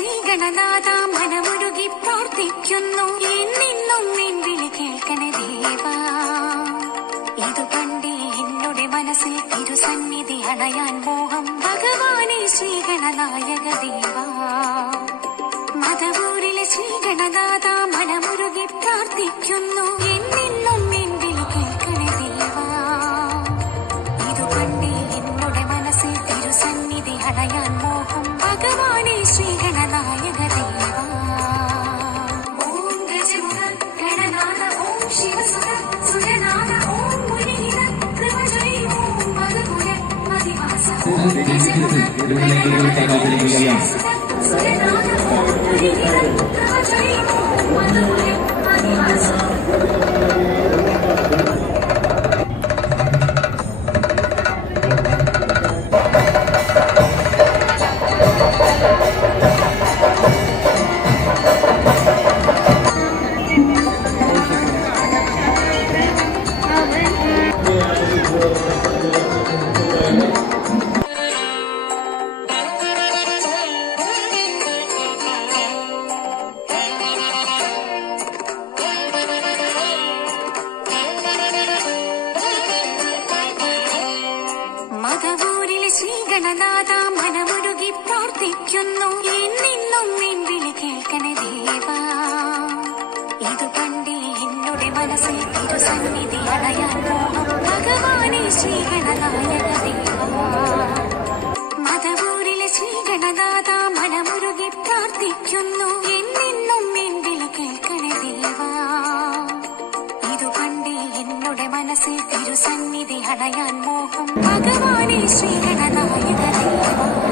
ശ്രീഗണനാഥ മനമുരുകി പ്രാർത്ഥിക്കുന്നു എന്നും നിൻ വിളി കേൾക്കണേ ദേവാ. ഇതു കണ്ടേ എന്നുടെ മനസ്സിൽ തിരുസന്നിധി അണയാൻ മോഹം ഭഗവാനെ ശ്രീഗണനായക ദേവാ. മധവൂരിലെ ശ്രീഗണനാഥ മനമുരുകി പ്രാർത്ഥിക്കുന്നു എന്നും നിൻ വിളി കേൾക്കണേ ദേവാ. ഇതു കണ്ടേ എന്നുടെ മനസ്സിൽ തിരുസന്നിധി അണയാൻ മോഹം ഭഗവാനെ ശ്രീഗണനായക ദേവാ. ഓം ഗജമുഖ ഗണനാഥ ഓം ശിവസുര സുരനാഥ ഓം മുനിഹിത കൃപജയ ഓം മധുകുല മതിവാസ ഓം ഗജമുഖ ഗണനാഥ സുരനാഥ ഓം മുനിഹിത കൃപജയ ഓം മധുകുല മതിവാസ. മധവൂരിലെ ശ്രീഗണനാഥ മനമുരുകി പ്രാർത്ഥിക്കുന്നു എന്നും നിൻ വിളി കേൾക്കണേ ദേവാ. ഇതു കണ്ടേ എന്നുടെ മനസ്സിൽ തിരുസന്നിധി അണയാൻ മോഹം ഭഗവാനെ ശ്രീഗണനായക ദേവാ. മധവൂരിലെ ശ്രീഗണനാഥ മനമുരുകി പ്രാർത്ഥിക്കുന്നു എന്നും നിൻ വിളി കേൾക്കണേ ദേവാ. ഇതു കണ്ടേ എന്നുടെ മനസ്സിൽ തിരുസന്നിധി അണയാൻ മോഹം ഭഗവാനെ ശ്രീഗണനായക ദേവാ.